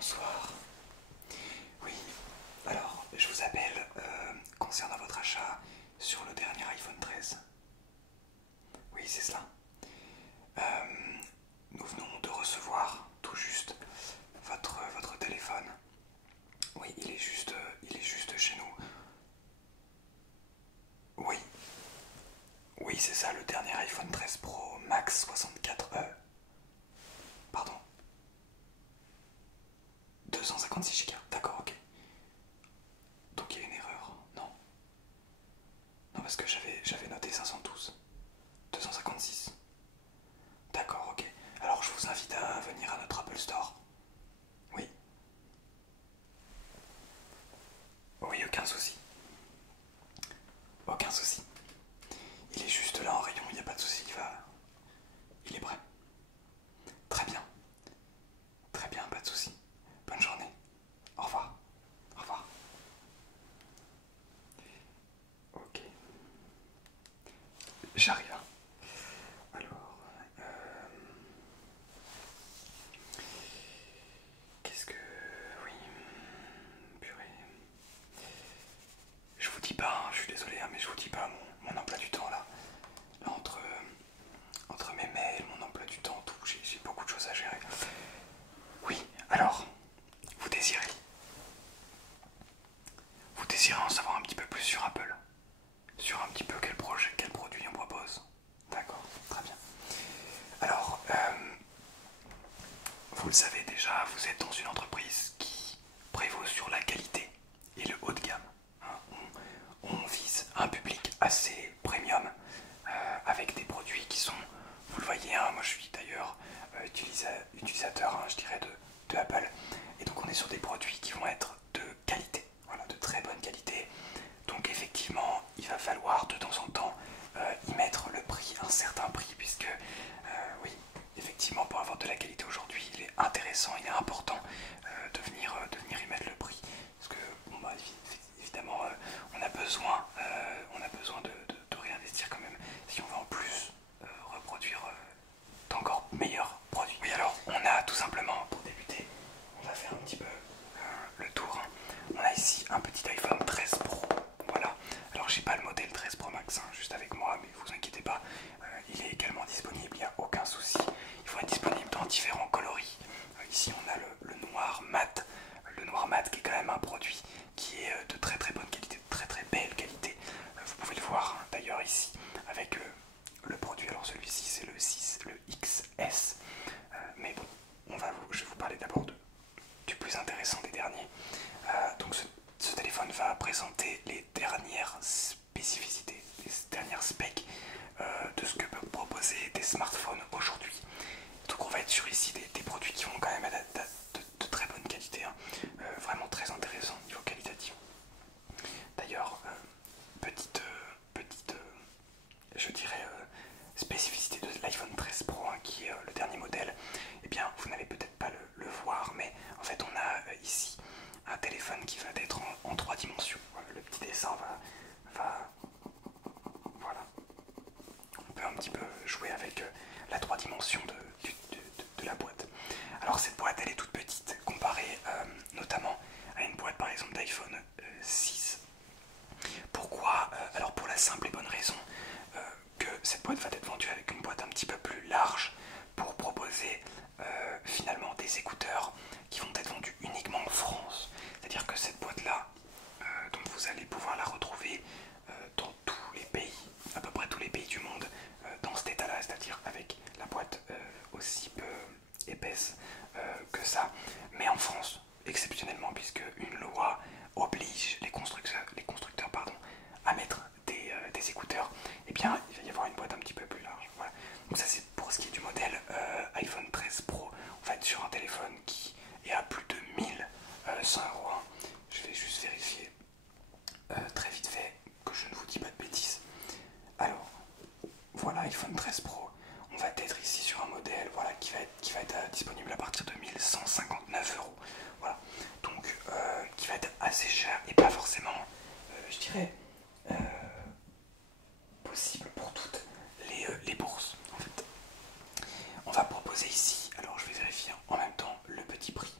Bonsoir. Oui, alors je vous appelle concernant votre achat sur le dernier iPhone 13. Oui, c'est cela. Nous venons de recevoir tout juste votre téléphone. Oui, il est juste chez nous. Oui, oui, c'est ça, le dernier iPhone 13 Pro Max 64e. Pardon. 256 Go. D'accord, ok. Donc il y a une erreur. Non. Non, parce que j'avais noté 512. 256. D'accord, ok. Alors je vous invite à venir à notre Apple Store. Oui. Oui, aucun souci. Aucun souci. Il est juste là en rayon, il n'y a pas de souci, il est prêt. Très bien. Très bien, pas de souci. Bonne journée. Au revoir. Au revoir. Ok. J'arrive. Alors, qu'est-ce que... Oui. Purée. Je vous dis pas, hein, je suis désolé, hein, mais je vous dis pas mon emploi du temps là. Là, entre mes mails, mon emploi du temps, tout, j'ai beaucoup de choses à gérer. Oui, alors, vous désirez Vous désirez en savoir un petit peu plus sur Apple? Sur un petit peu quel projet, quel produit on propose? D'accord, très bien. Alors, vous le savez déjà, vous êtes dans une entreprise qui prévaut sur la qualité et le haut de gamme. Hein. On vise un public assez premium avec des produits qui sont, vous le voyez, hein, moi je suis d'ailleurs utilisateur, hein, je dirais, de Apple. Et donc on est sur des produits qui vont être de qualité, voilà, de très bonne qualité. Donc effectivement, il va falloir de temps en temps y mettre le prix, un certain prix, puisque oui, effectivement, pour avoir de la qualité aujourd'hui, il est intéressant, il est important de venir y mettre le prix. Parce que, bon, bah, évidemment, on a besoin de réinvestir quand même si on veut en plus reproduire d'encore meilleurs produits. Oui, alors, on a tout simplement, pour débuter, on va faire un petit peu le tour. Hein. On a ici un petit iPhone 13 Pro. Voilà. Alors, j'ai pas le modèle 13 Pro Max juste avec moi, mais vous inquiétez pas, il est également disponible, il n'y a aucun souci. Il faut être disponible dans différents coloris. Ici, on a le noir mat. Le noir mat qui est quand même un produit qui est de très très bonne qualité, de très très belle qualité. Vous pouvez le voir hein, d'ailleurs ici avec le produit. Alors celui-ci c'est le 6, le XS. Mais bon, je vais vous parler d'abord du plus intéressant des derniers. Donc ce téléphone va présenter les dernières spécificités, les dernières specs de ce que peuvent proposer des smartphones aujourd'hui. Donc on va être sur ici des produits qui vont quand même être de très bonne qualité, hein. Vraiment très intéressant au niveau qualitatif. D'ailleurs, petite je dirais, spécificité de l'iPhone 13 Pro, hein, qui est le dernier modèle. Eh bien, vous n'allez peut-être pas le voir, mais en fait, on a ici un téléphone qui va être en 3 dimensions. Voilà, le petit dessin voilà. On peut un petit peu jouer avec la 3 dimensions de la boîte. Alors, cette boîte, elle est toute petite, comparée notamment à une boîte, par exemple, d'iPhone 6. Pourquoi? Alors pour la simple et bonne raison que cette boîte va être vendue avec une boîte un petit peu plus large pour proposer finalement des écouteurs qui vont être vendus uniquement en France. C'est-à-dire que cette boîte-là, donc vous allez pouvoir la retrouver dans tous les pays, à peu près tous les pays du monde, dans cet état-là, c'est-à-dire avec la boîte aussi peu épaisse que ça, mais en France, exceptionnellement, puisque une loi oblige les constructeurs pardon, à mettre des écouteurs, eh bien il va y avoir une boîte un petit peu plus large. Voilà. Donc ça c'est pour ce qui est du modèle iPhone 13 Pro. On va être sur un téléphone qui est à plus de 1100 euros. Hein. Je vais juste vérifier très vite fait que je ne vous dis pas de bêtises. Alors, voilà iPhone 13 Pro. On va être ici sur un modèle voilà, qui va être disponible à partir de 1159 euros. Voilà. Donc qui va être assez cher et pas forcément, je dirais, possible pour toutes les bourses. En fait, on va proposer ici, alors je vais vérifier en même temps le petit prix.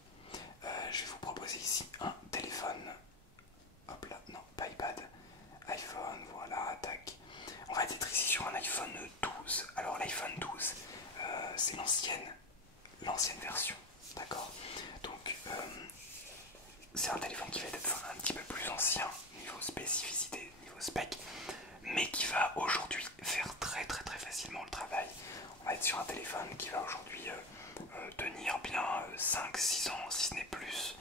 5-6 ans, si ce n'est plus.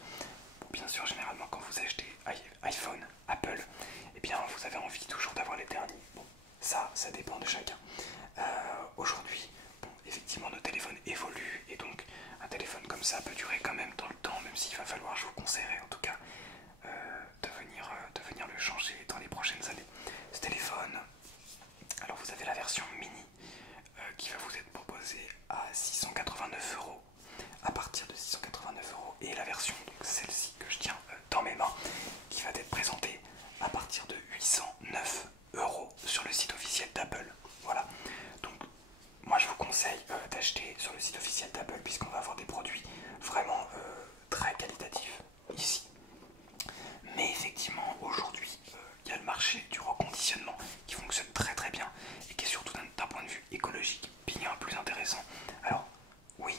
Bon, bien sûr, généralement, quand vous achetez iPhone, Apple, eh bien, vous avez envie toujours d'avoir les derniers. Bon, ça dépend de chacun. Aujourd'hui, bon, effectivement, nos téléphones évoluent et donc un téléphone comme ça peut durer quand même dans le temps, même s'il va falloir, je vous conseillerais en tout cas, de venir le changer dans les prochaines années. Ce téléphone, alors vous avez la version mini qui va vous être proposée à 689 € à partir de 689 € et la version, donc celle-ci que je tiens dans mes mains, qui va être présentée à partir de 809 € sur le site officiel d'Apple. Voilà, donc moi je vous conseille d'acheter sur le site officiel d'Apple puisqu'on va avoir des produits vraiment très qualitatifs ici. Mais effectivement aujourd'hui il y a le marché du reconditionnement qui fonctionne très très bien et qui est surtout d'un point de vue écologique bien plus intéressant. Alors oui,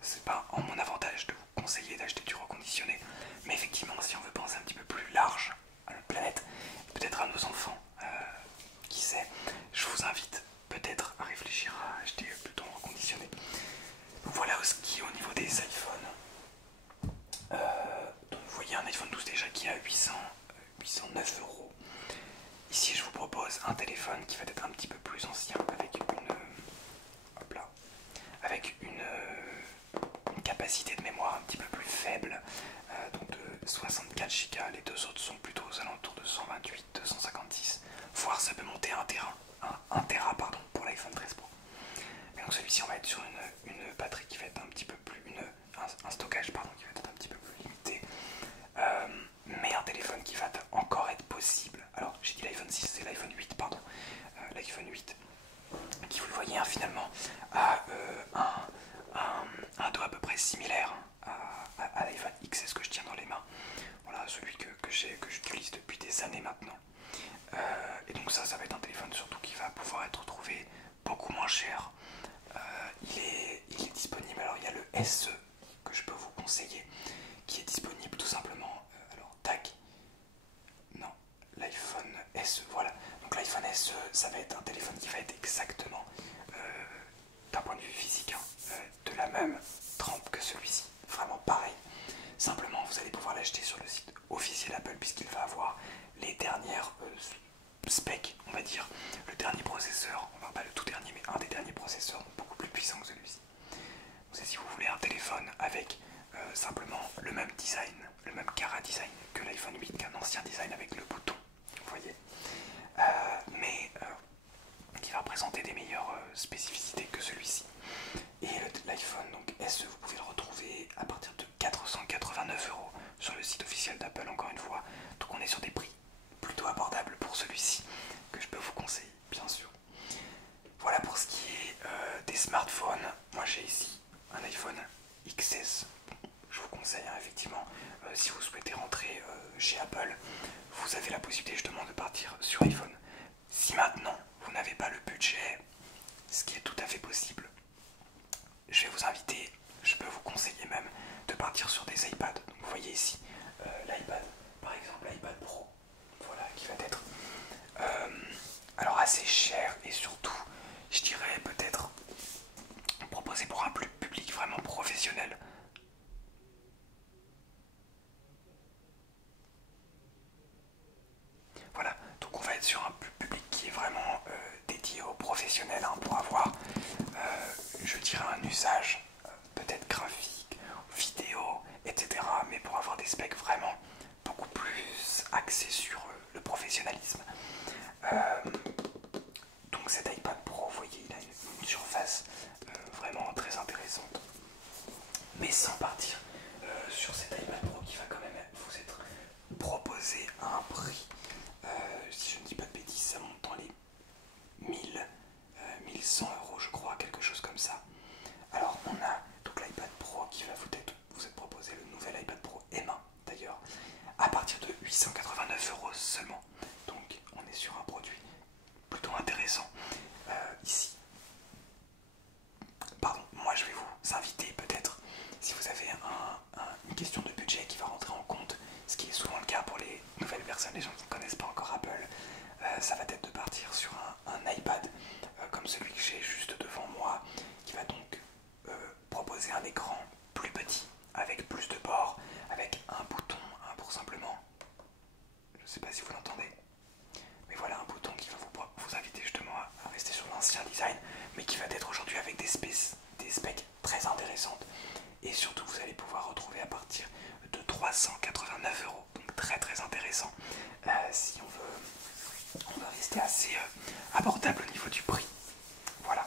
c'est pas en mon avantage de vous conseiller d'acheter du reconditionné, mais effectivement si on veut penser un petit peu plus large à la planète, peut-être à nos enfants, qui sait, je vous invite peut-être à réfléchir à acheter plutôt en reconditionné. Donc voilà ce qui est au niveau des iPhones. Donc vous voyez un iPhone 12 déjà qui est à 809 €. Ici je vous propose un téléphone qui va être un petit peu plus ancien avec hop là, avec une capacité de mémoire un petit peu plus faible, donc de 64 Go. Les deux autres sont plutôt aux alentours de 128, 256, voire ça peut monter à 1 Tera pardon, pour l'iPhone 13 Pro. Mais donc celui-ci on va être sur une batterie qui va être un petit peu plus, un stockage pardon, qui va être un petit peu plus limité, mais un téléphone qui va encore être possible. Alors j'ai dit l'iPhone 6, c'est l'iPhone 8 pardon, l'iPhone 8 qui vous le voyez hein, finalement a un dos à peu près similaire à l'iPhone X, c'est ce que je tiens dans les mains. Voilà, celui que j'utilise depuis des années maintenant. Et donc ça va être un téléphone surtout qui va pouvoir être trouvé beaucoup moins cher. Il est disponible, alors il y a le SE que je peux vous conseiller, qui est disponible tout simplement, alors tac, non, l'iPhone SE, voilà. Donc l'iPhone SE, ça va être un téléphone qui va être exactement, d'un point de vue physique, hein, de la même trempe que celui-ci, vraiment pareil. Simplement, vous allez pouvoir l'acheter sur le site officiel Apple puisqu'il va avoir les dernières specs, on va dire, le dernier processeur, enfin pas le tout dernier, mais un des derniers processeurs beaucoup plus puissant que celui-ci. Donc si vous voulez un téléphone avec simplement le même design, le même cara design que l'iPhone 8, qu'un ancien design avec le bouton, vous voyez, mais qui va présenter des meilleures spécificités que celui-ci. Et l'iPhone donc SE, vous pouvez le retrouver à partir de 489 € sur le site officiel d'Apple, encore une fois. Donc on est sur des prix plutôt abordables pour celui-ci, que je peux vous conseiller, bien sûr. Voilà pour ce qui est des smartphones. Moi j'ai ici un iPhone XS. Je vous conseille hein, effectivement, si vous souhaitez rentrer chez Apple, vous avez la possibilité justement de partir sur iPhone. Si maintenant vous n'avez pas le budget, ce qui est tout à fait possible, je vais vous inviter, je peux vous conseiller même de partir sur des iPads. Donc vous voyez ici l'iPad, par exemple l'iPad Pro, voilà, qui va être alors assez cher et surtout, je dirais peut-être proposé pour un public vraiment professionnel. Voilà, donc on va être sur un public qui est vraiment dédié aux professionnels hein, pour avoir, je dirais, un usage peut-être graphique, vidéo, etc. Mais pour avoir des specs vraiment beaucoup plus axés sur le professionnalisme. Donc cet iPad Pro, vous voyez, il a une surface vraiment très intéressante. Mais sans partir sur cet iPad Pro qui va quand même vous être proposé à un prix, si je ne dis pas de bêtises, ça monte dans les 1100 € je crois, quelque chose comme ça. Alors on a donc l'iPad Pro qui va vous être proposé, le nouvel iPad Pro M1 d'ailleurs, à partir de 889 € seulement. Donc on est sur un produit plutôt intéressant ici. Pardon, moi je vais vous inviter peut-être, si vous avez une question de budget qui va rentrer en compte, ce qui est souvent le cas pour les nouvelles personnes, les gens qui ne connaissent pas encore Apple, ça va être de partir sur un iPad comme celui que j'ai juste devant moi, qui va donc proposer un écran plus petit, avec plus de bords, avec un bouton hein, pour simplement, je ne sais pas si vous l'entendez, mais voilà un bouton qui va vous inviter justement à rester sur l'ancien design, mais qui va être aujourd'hui avec des specs très intéressantes. Et surtout vous allez pouvoir retrouver à partir de 389 euros, donc très très intéressant si on veut rester assez abordable au niveau du prix. Voilà.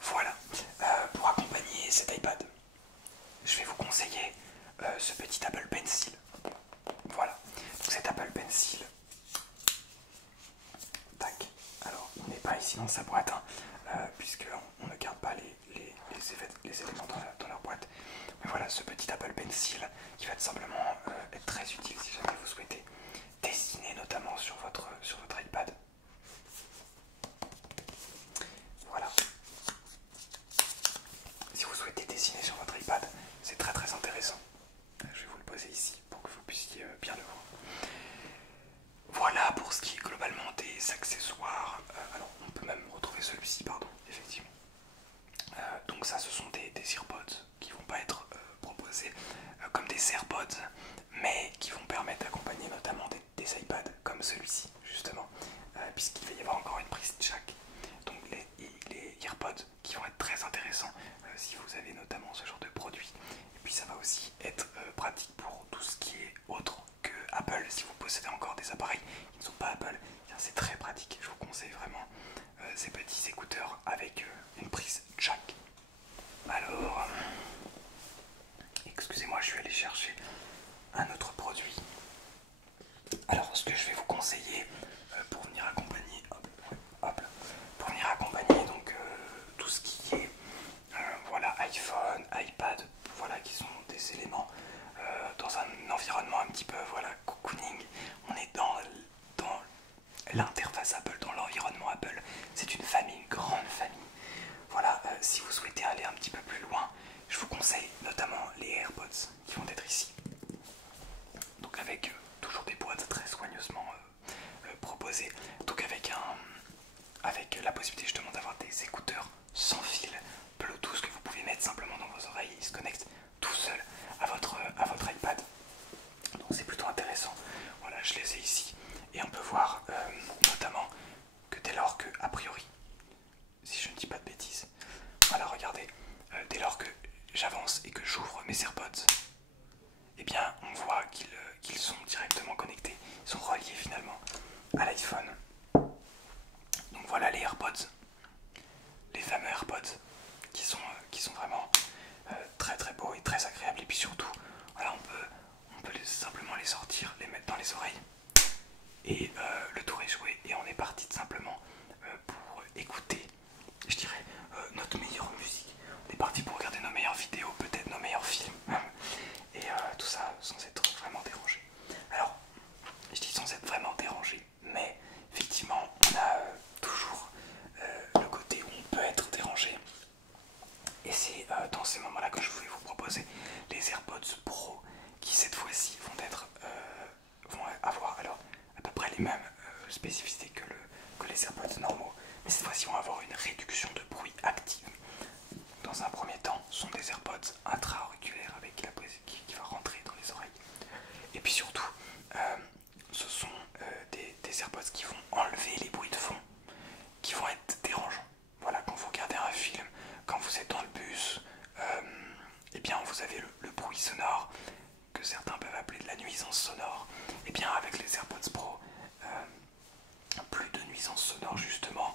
Voilà, pour accompagner cet iPad, je vais vous conseiller ce petit Apple Pencil. Voilà, donc cet Apple Pencil, tac, alors il n'est pas ici dans sa boîte, hein, puisqu'on ne garde pas les éléments dans leur boîte. Mais voilà, ce petit Apple Pencil qui va tout simplement être très utile si jamais vous souhaitez dessiner notamment sur votre iPad. Voilà. Si vous souhaitez dessiner sur votre iPad, c'est très très intéressant. Je vais vous le poser ici pour que vous puissiez bien le voir. Voilà pour ce qui est globalement des accessoires. Alors on peut même retrouver celui-ci, pardon, effectivement. Donc ça ce sont des AirPods qui vont pas être proposés comme des AirPods, mais qui vont permettre d'accompagner notamment des iPads comme celui-ci justement, puisqu'il va y avoir encore une prise jack. Donc les AirPods qui vont être très intéressants si vous avez notamment ce genre de produit. Et puis ça va aussi être pratique pour tout ce qui est autre que Apple. Si vous possédez encore des appareils qui ne sont pas Apple, c'est très pratique. Je vous conseille vraiment ces petits écouteurs avec une prise jack. Alors, excusez-moi, je suis allé chercher un autre produit. Alors, ce que je vais vous conseiller pour venir accompagner, pour venir accompagner donc tout ce qui est voilà iPhone, iPad, voilà qui sont des éléments dans un environnement un petit peu voilà cocooning. On est dans l'interface Apple, dans l'environnement Apple. C'est une famille, une grande famille. Voilà, si vous souhaitez aller un petit peu plus loin, je vous conseille notamment les AirPods qui vont être ici. Donc avec toujours des boîtes très soigneusement proposées. Donc avec la possibilité justement d'avoir des écouteurs sans fil Bluetooth que vous pouvez mettre simplement dans vos oreilles et ils se connectent tout seul à votre iPad. Donc c'est plutôt intéressant. Voilà, je les ai ici et on peut voir notamment que dès lors que, a priori, si je ne dis pas de bêtises, voilà, regardez, dès lors que j'avance et que j'ouvre mes AirPods, eh bien on voit qu'ils sont directement connectés, ils sont reliés finalement à l'iPhone. Donc voilà les AirPods, les fameux AirPods qui sont vraiment très très beaux et très agréables. Et puis surtout, voilà, on peut simplement les sortir, les mettre dans les oreilles et le tour est joué et on est parti tout simplement pour écouter, je dirais, notre meilleure musique. On est parti pour regarder nos meilleures vidéos, peut-être nos meilleurs films et tout ça sans être vraiment dérangé. Alors, je dis sans être vraiment dérangé, mais effectivement on a toujours le côté où on peut être dérangé. Et c'est dans ces moments-là que je voulais vous proposer les AirPods Pro qui cette fois-ci vont avoir alors à peu près les mêmes spécificités que les AirPods normaux, mais cette fois-ci vont avoir une réduction de bruit active. Dans un premier temps, ce sont des AirPods intra-auriculaires avec la prise qui va rentrer dans les oreilles. Et puis surtout, ce sont des AirPods qui vont enlever les bruits de fond, qui vont être dérangeants. Voilà, quand vous regardez un film, quand vous êtes dans le bus, eh bien vous avez le bruit sonore que certains peuvent appeler de la nuisance sonore. Et bien avec les AirPods Pro, plus de nuisance sonore justement,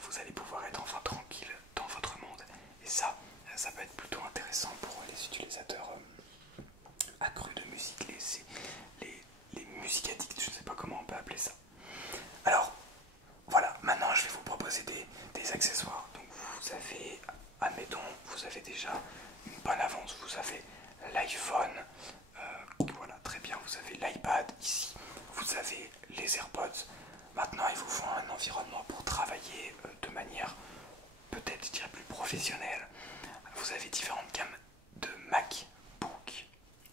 vous allez pouvoir être enfin tranquille dans votre monde. Et ça peut être plutôt intéressant pour les utilisateurs accrus de musique, les musiques addicts, je ne sais pas comment on peut appeler ça. Alors voilà, maintenant je vais vous proposer des accessoires. Donc vous avez, admettons, vous avez déjà une bonne avance, vous avez l'iPhone, voilà, très bien, vous avez l'iPad ici, vous avez les AirPods. Maintenant il vous faut un environnement pour travailler de manière peut-être je dirais plus professionnelle. Vous avez différentes gammes de MacBook.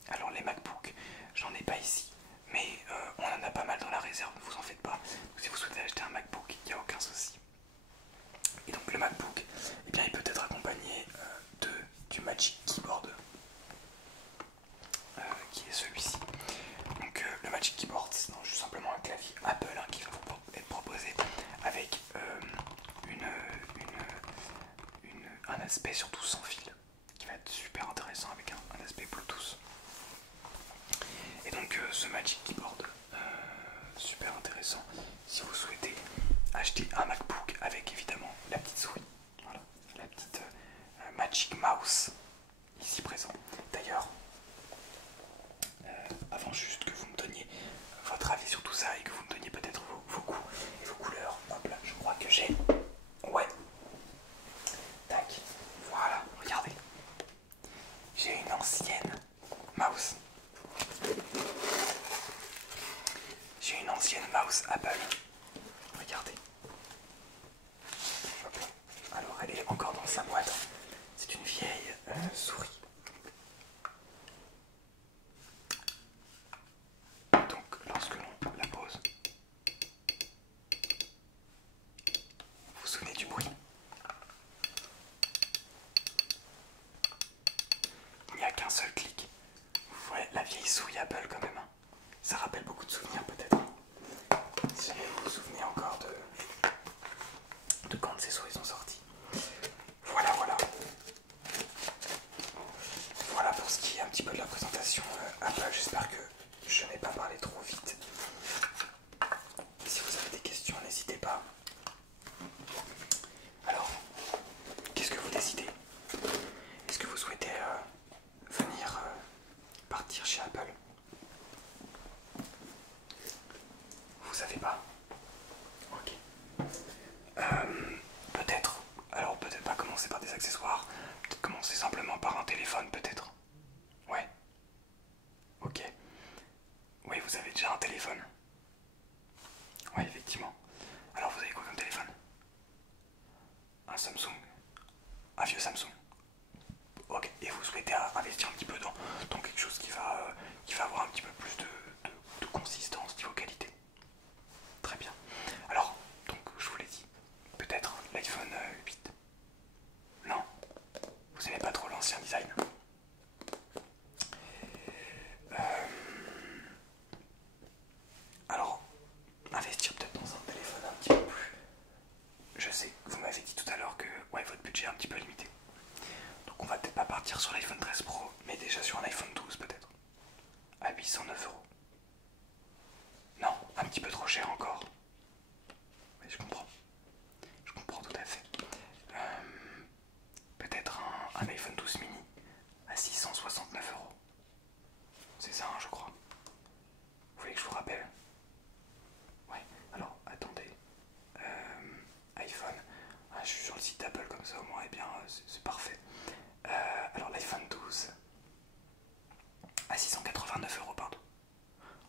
Alors les MacBook, j'en ai pas ici, mais on en a pas mal dans la réserve, ne vous en faites pas. Donc, si vous souhaitez un aspect surtout sans fil, qui va être super intéressant avec un aspect Bluetooth. Et donc ce Magic Keyboard, super intéressant si vous souhaitez acheter un MacBook avec évidemment la petite souris, voilà, la petite Magic Mouse ici présent. D'ailleurs, avant juste que vous me donniez votre avis sur tout ça et que vous me donniez peut-être vos goûts et vos couleurs, hop là, je crois que j'ai, ouais, tac, voilà, regardez, j'ai une ancienne mouse. J'ai une ancienne mouse Apple. Regardez. Hop là. Alors elle est encore dans sa boîte. C'est une vieille souris. Donc lorsque l'on la pose, vous vous souvenez du bruit? Il n'y a qu'un seul clic. Vous voyez la vieille souris Apple quand même. Hein. Ça rappelle beaucoup de souvenirs peut-être. Si vous vous souvenez encore de quand ces souris sont sorties. Voilà, voilà. Voilà pour ce qui est un petit peu de la présentation Apple. J'espère que je n'ai pas parlé trop vite. Si vous avez des questions, n'hésitez pas. Alors, qu'est-ce que vous décidez? Est-ce que vous souhaitez venir partir chez Apple? Vous savez pas? Ok. Peut-être, alors peut-être pas commencer par des accessoires, peut-être commencer simplement par un téléphone peut-être. Ouais. Ok. Oui, vous avez déjà un téléphone. Ouais, effectivement. Alors vous avez quoi comme téléphone? Un Samsung. Un vieux Samsung. Ok. Et vous souhaitez investir un petit peu dans quelque chose qui va avoir un petit peu plus de consistance niveau qualité. Très bien. Alors, donc je vous l'ai dit, peut-être l'iPhone 8. Non, vous n'aimez pas trop l'ancien design. Alors, investir peut-être dans un téléphone un petit peu plus. Je sais, vous m'avez dit tout à l'heure que ouais, votre budget est un petit peu limité. Donc on va peut-être pas partir sur l'iPhone 13 Pro, mais déjà sur un iPhone 12 peut-être. À 809 euros. Non, un petit peu trop cher encore. Oui, je comprends. Je comprends tout à fait. Peut-être un iPhone 12 mini à 669 euros. C'est ça, hein, je crois. Vous voulez que je vous rappelle? Ouais, alors attendez. iPhone. Ah, je suis sur le site d'Apple comme ça au moins, et bien c'est parfait. Alors l'iPhone 12 à 689 euros, pardon.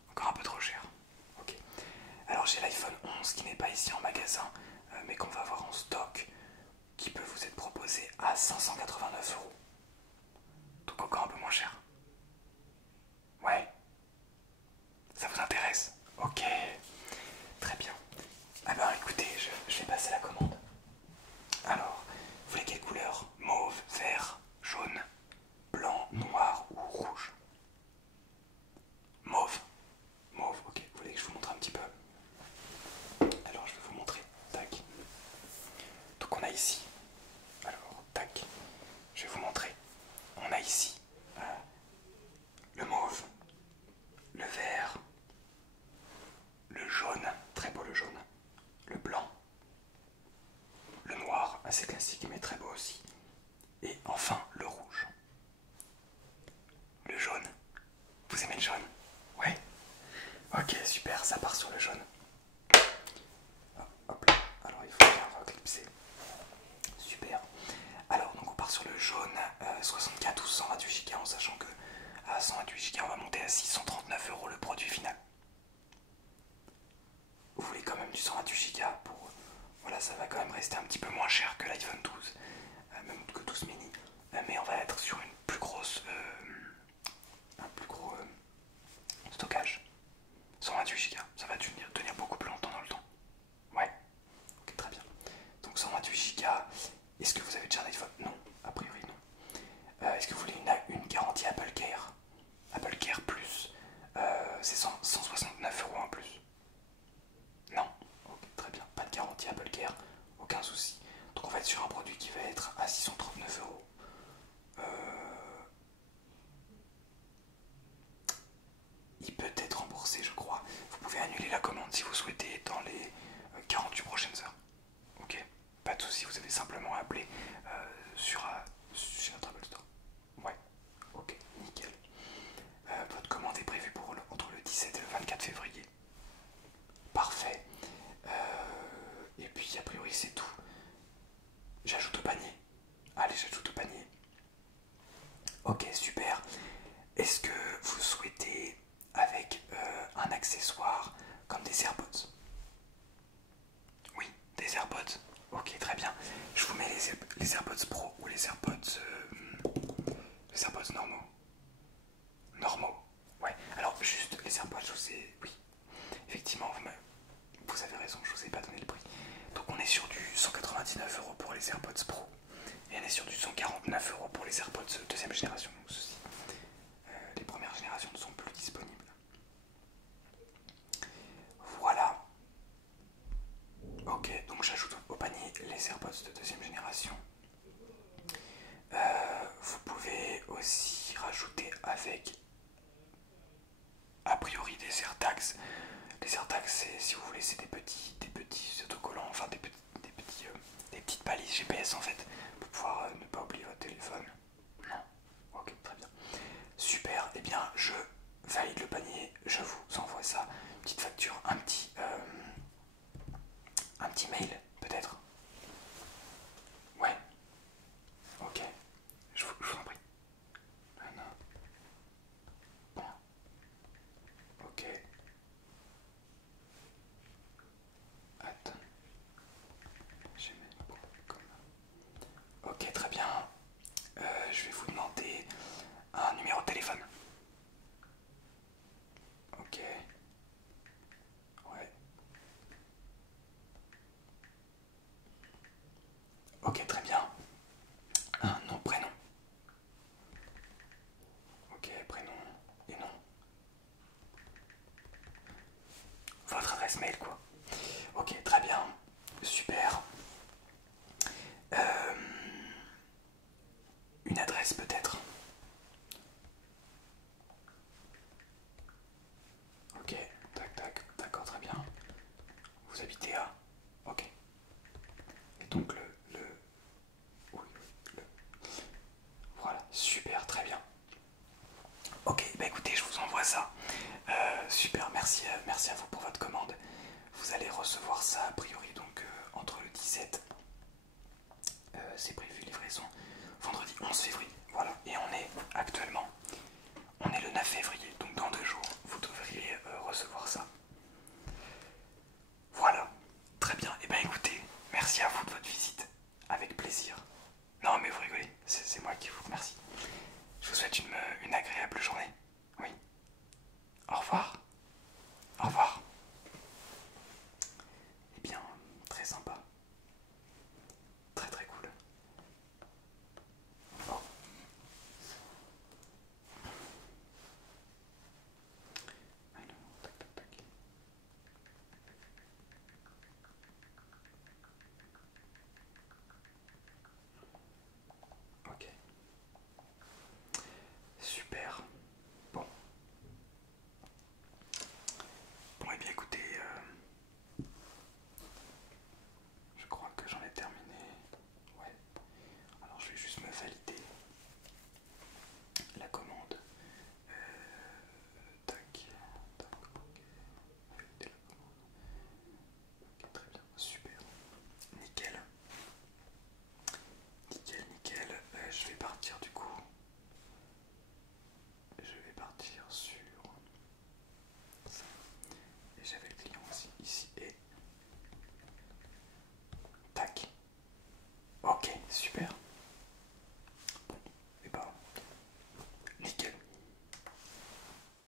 Encore un peu trop cher. Ok. Alors j'ai l'iPhone 11 qui n'est pas ici en magasin, mais qu'on va avoir en stock, qui peut vous être proposé à 589 euros. Donc encore un peu moins cher. Ouais. Ça vous intéresse? Ok. Très bien. Ah ben écoutez, je vais passer la commande. Alors, vous voulez quelle couleur? Mauve, vert, jaune, blanc, noir ou rouge? Mauve. Mauve, ok. Vous voulez que je vous montre un petit peu? Alors je vais vous montrer. Tac. Donc on a ici. Alors, tac. Je vais vous montrer. On a ici le mauve, le vert, le jaune, très beau le jaune, le blanc, le noir, assez classique mais très beau aussi, et enfin le rouge. Le jaune. Vous aimez le jaune? Ouais. Ok, super, ça part sur le jaune. Hop là, alors il faut bien reclipser. Super. Alors donc on part sur le jaune, 64 ou 128 Go, en sachant que à 128 Go on va monter à 639 euros le produit final. Vous voulez quand même du 128 Go pour... Voilà, ça va quand même rester un petit peu moins cher que l'iPhone 12, même que 12 mini, mais on va être sur une plus grosse, un plus gros stockage. 128 Go, ça va tenir beaucoup plus longtemps dans le temps. Ouais, ok, très bien. Donc 128 Go, est-ce que vous avez déjà un iPhone? Non, a priori non. Est-ce que vous voulez une garantie Apple Care? Apple Care Plus, c'est 169 euros en plus. Non, ok, très bien, pas de garantie Apple Care, aucun souci. Donc on va être sur un produit qui va être à 639 €. Il peut être remboursé, je crois. Vous pouvez annuler la commande si vous souhaitez dans les 48 prochaines heures. Ok, pas de souci, vous avez simplement appelé chez notre Apple Store. Ouais, ok, nickel. Votre commande est prévue pour entre le 17 et le 24 février. Parfait. Et puis a priori c'est tout. J'ajoute au panier. Allez, j'ajoute au panier. Ok, super. Est-ce que vous souhaitez avec un accessoire comme des AirPods? Oui, des AirPods. Ok, très bien. Je vous mets les AirPods Pro ou les AirPods normaux. Normaux. Ouais. Alors juste les AirPods, je vous ai... Oui. Effectivement, vous avez raison, je vous ai pas donné le prix. Donc on est sur du 199 € pour les AirPods Pro. Et on est sur du 149 € pour les AirPods deuxième génération. Ceci. Les premières générations ne sont plus disponibles. Voilà. Ok, donc j'ajoute au panier les AirPods de deuxième génération. Vous pouvez aussi rajouter avec a priori des AirTags. Les AirTags, si vous voulez, c'est des petits autocollants, enfin des petites balises GPS en fait, pour pouvoir ne pas oublier votre téléphone. Non. Ok, très bien. Super, et bien je valide le panier, je vous envoie ça, une petite facture, un petit mail peut-être. Ouais, ok, je vous en prie. Non, bon, ok, attends, j'ai mis comme... Ok, très bien, je vais vous demander un numéro de téléphone. Ok, ouais, ok, très bien, un nom, prénom. Ok, prénom et nom. Votre adresse mail quoi. Ok, très bien, super. Euh, une adresse peut-être. Ok, tac tac, d'accord, très bien. Vous habitez à... Ok. Et donc oui, le... Voilà, super, très bien. Ok, bah écoutez, je vous envoie ça. Super, merci à vous pour votre commande. Vous allez recevoir ça a priori donc entre le 17, c'est prévu livraison, vendredi 11 février. Voilà, et on est le 9 février, donc dans 2 jours, vous devriez recevoir ça. Voilà, très bien. Et ben écoutez, merci à vous de votre visite, avec plaisir. Non mais vous rigolez, c'est moi qui vous remercie. Je vous souhaite une agréable journée. Oui. Au revoir. Au revoir. Eh bien, très sympa. Très très cool. Oh. Alors, tac tac tac. Ok. Super. Bon. Bon, et bien écoutez, je crois que j'en ai terminé. Ouais. Alors je vais juste me valider la commande. Tac. Tac. Ok. Valider la commande. Ok, très bien. Super. Nickel. Nickel, nickel. Je vais partir du coup. Je vais partir sur ça. Et j'avais le client aussi ici et tac. Ok, super.